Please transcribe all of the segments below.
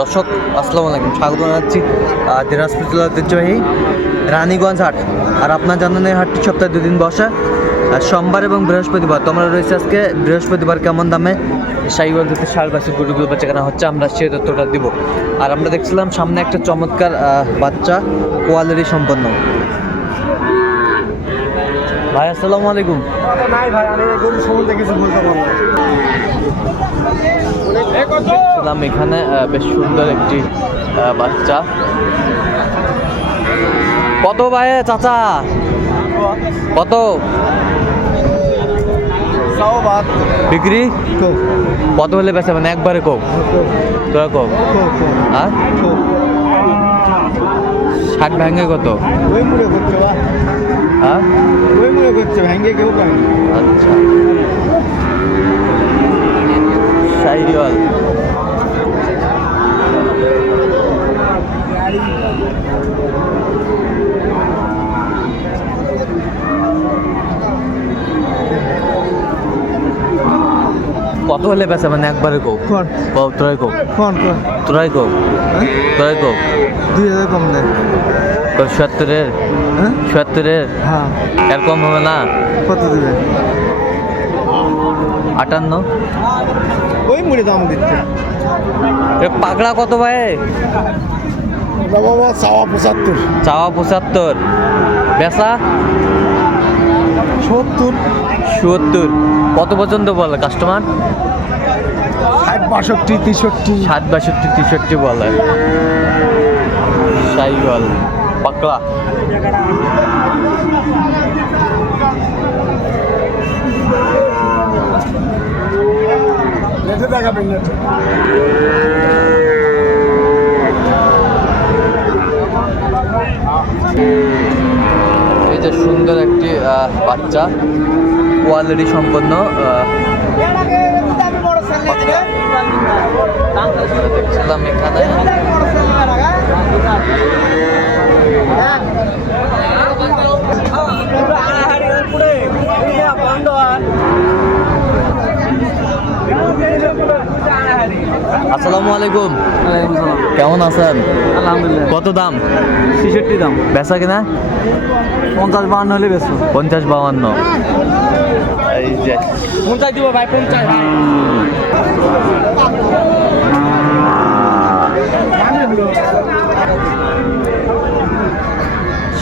দর্শক, আসসালামু আলাইকুম, স্বাগত জানাচ্ছি দিনাজপুর জেলার ঐতিহ্যবাহী রানীগঞ্জ হাট। আর আপনার জানেন এই হাটটি সপ্তাহে দুদিন বসে, আর সোমবার এবং বৃহস্পতিবার। তোমরা রয়েছে আজকে, বৃহস্পতিবার কেমন দামে সাইওয়াল থেকে ষাট বাসি গরুগুলো বেচা কেনা হচ্ছে, আমরা সেই তথ্যটা দিব। আর আমরা দেখছিলাম সামনে একটা চমৎকার বাচ্চা, কোয়ালিটি সম্পন্ন। ভাই, আসসালামু আলাইকুম। নাই ভাই, আমি কিছু বলতে পারব দেখছিলাম এখানে বেশ সুন্দর একটি বাচ্চা। কত ভাই চাচা? কত? বিক্রি? কত হলে বেচা মানে একবারে কো তোরা কো হ্যাঁ? ষাট ভেঙে কত? হ্যাঁ? আচ্ছা। শাহিওয়াল কত হলে বেচা মানে একবারে কো? কও তোরাই কো। কোন কোন? তোরাই কো। তোরাই কো। দুই হাজার কম দেন সত্তরের? হ্যাঁ? সত্তরের? হ্যাঁ। এর কম হবে না? কত দেবেন আটান্ন? ওই মুড়ে দাম দিচ্ছে। এ পাগড়া কত ভাই? বাবা চাওয়া পঁচাত্তর। চাওয়া পঁচাত্তর। বেচা? সত্তর। সত্তর। কত পর্যন্ত বলে কাস্টমার? ষাট বাষট্টি তেষট্টি। সাত বাষট্টি তেষট্টি বলে। সাইকেল পাকড়া নেটে দেখাবেন নেটে এই যে সুন্দর একটি আহ, বাচ্চা কোয়ালিটি সম্পন্ন দেখছিলাম এখানে আসসালামু আলাইকুম। কেমন আছেন? আলহামদুলিল্লাহ। কত দাম? ছেষট্টি দাম। বেচা কিনা? পঞ্চাশ বাহান্ন হলে বেশি পঞ্চাশ বাউান্ন এই যে। পঞ্চাশ দিব ভাই পঞ্চাশ।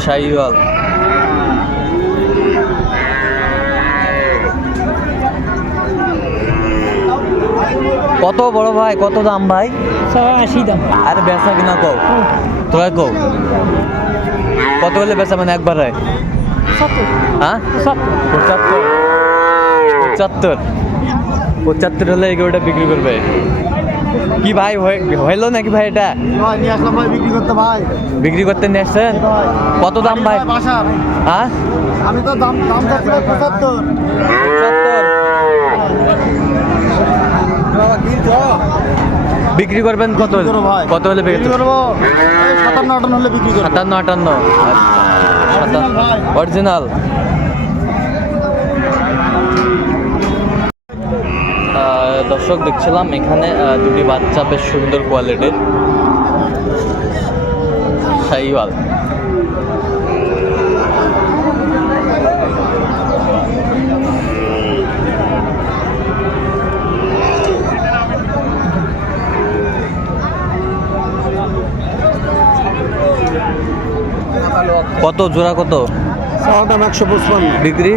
শাহিওয়াল। কত বড় ভাই কত দাম ভাই? আশি দাম। আরে বেচা কিনা কও? তোরা কও? কত হলে বেচা মানে একবারে? হ্যাঁ? পঁচাত্তর। পঁচাত্তর। পঁচাত্তর হলে এগুলোটা বিক্রি করবে। কি ভাই হয়ে- হইল নাকি ভাই এটা? বিক্রি করতে ভাই। বিক্রি করতে নিয়ে আসছেন? কত দাম ভাই? হ্যাঁ? আমি তো দাম দাম পঁচাত্তর। পঁচাত্তর। বিক্রি করবেন কত হলে? কত হলে বিক্রি করব। সাতান্ন আটান্ন হলে বিক্রি করব। সাতান্ন আটান্ন। অরিজিনাল দর্শক দেখছিলাম এখানে দুটি বাচ্চা বেশ সুন্দর কোয়ালিটির শাহিওয়াল। কত? জোড়া কত? চাওয়ার দাম একশো পঁচপান্ন। বিক্রি?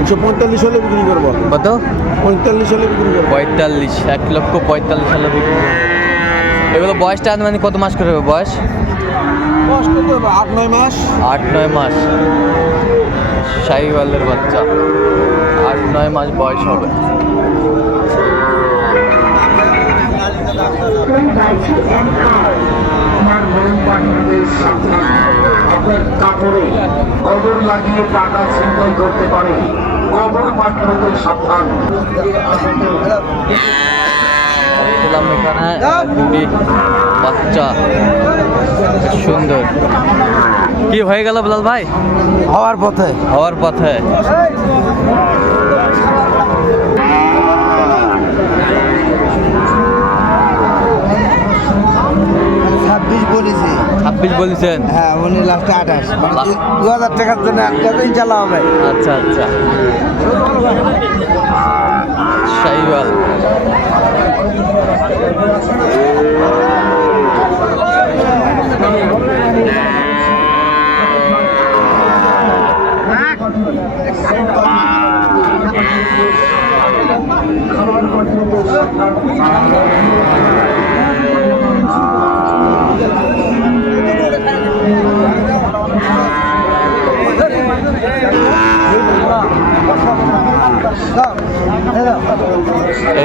একশো পঁয়তাল্লিশ হলে বিক্রি করব। কত? পঁয়তাল্লিশ হলে বিক্রি করব। পঁয়তাল্লিশ এক লক্ষ পঁয়তাল্লিশ সালে বিক্রি এগুলো বয়সটা মানে কত মাস করে হবে বয়স? হবে? আট নয় মাস। আট নয় মাস। শাহিওয়ালের বাচ্চা। আট নয় মাস বয়স হবে। সাবধান আপনার কাপড়ে কবর লাগিয়ে টাকা ছিনতাই করতে পারে। কবর পাঠানোদের সাবধান। দেখছিলাম এখানে দুটি বাচ্চা। সুন্দর। কি হয়ে গেল বলাল ভাই? হওয়ার পথে। হওয়ার পথে। বলেছেন? হ্যাঁ উনি লাস্টে আঠাশ। মানে দু হাজার টাকার জন্য দিন চালা হবে। আচ্ছা আচ্ছা। শাহিওয়াল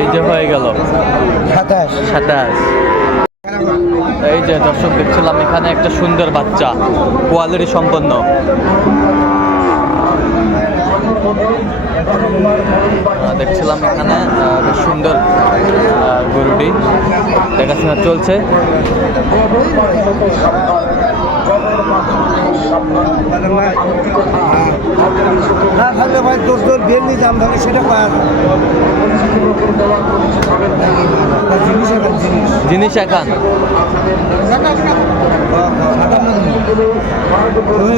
এই যে হয়ে গেল। সাতাশ। সাতাশ। এই যে দর্শক দেখছিলাম এখানে একটা সুন্দর বাচ্চা কোয়ালিটি সম্পন্ন। দেখছিলাম এখানে বেশ সুন্দর গরুটি। দেখাশোনা চলছে। না থাকলে ভাই তোর বিয়ের নিয়ে দাম থাকে সেটা পাওয়া যায় জিনিস এখন জিনিস। জিনিস এখান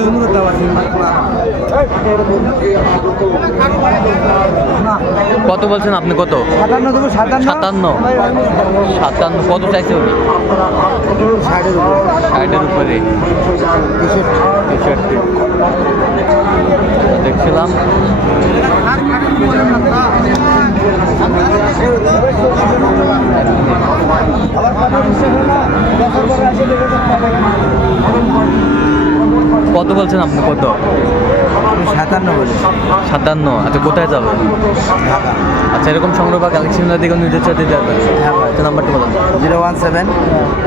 অনুরোধ দেওয়া কত বলছেন আপনি কত? সাতান্ন দেবো সাতান্ন। সাতান্ন। সাতান্ন। কত চাইছে উনি? ষাটের উপর। ষাটের উপরে। তেষট্টি দেখছিলাম। কত বলছেন আপনি? কত? সাতান্ন বলে সাতান্ন। আচ্ছা কোথায় যাবে আচ্ছা এরকম সংগ্রহ বা কালেকশন দিকে নিজের সাথে যাবে হ্যাঁ। আচ্ছা নাম্বারটা বলুন। Zero one seven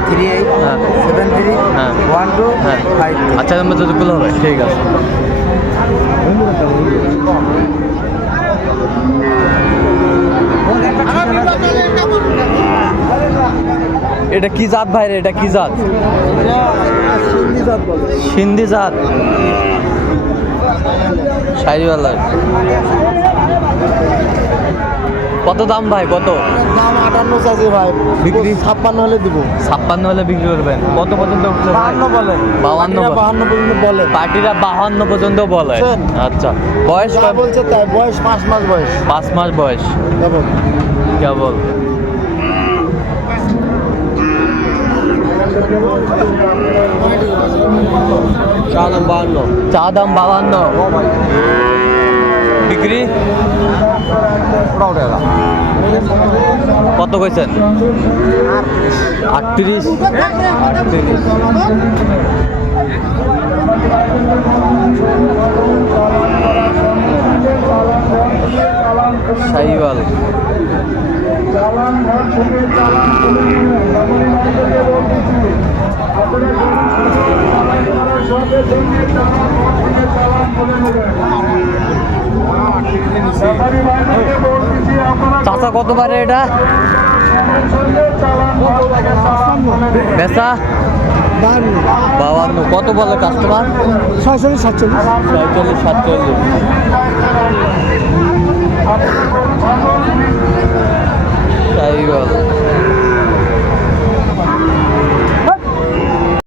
three eight হ্যাঁ। সেভেন থ্রি হ্যাঁ। ওয়ান টু হ্যাঁ। ফাইভ আচ্ছা নাম্বার যতগুলো হবে ঠিক আছে। এটা কি জাত ভাই রে? এটা কি জাত? সিন্ধি জাত। শাহিওয়ালার কত দাম ভাই? কত? দাম আটান্ন চাইছে ভাই। বিক্রি? ছাপ্পান্ন হলে দিব। ছাপ্পান্ন হলে বিক্রি করবেন? কত পর্যন্ত উঠছে বাহান্ন বলে। বাহান্ন বাহান্ন পর্যন্ত বলে। পার্টিরা বাহান্ন পর্যন্ত বলে। আচ্ছা। বয়স বলছে তাই বয়স পাঁচ মাস বয়স। পাঁচ মাস বয়স। কেমন কেবল। চা দাম বাহান্ন। চা দাম বাবান্ন বিক্রি? কত কইছেন? আটত্রিশ। আটত্রিশ। চাচা কত পারে এটা? বেচা? বাবা কত বলে কাস্টমার ছয়চল্লিশ সাতচল্লিশ। ছয়চল্লিশ সাতচল্লিশ শাহিওয়াল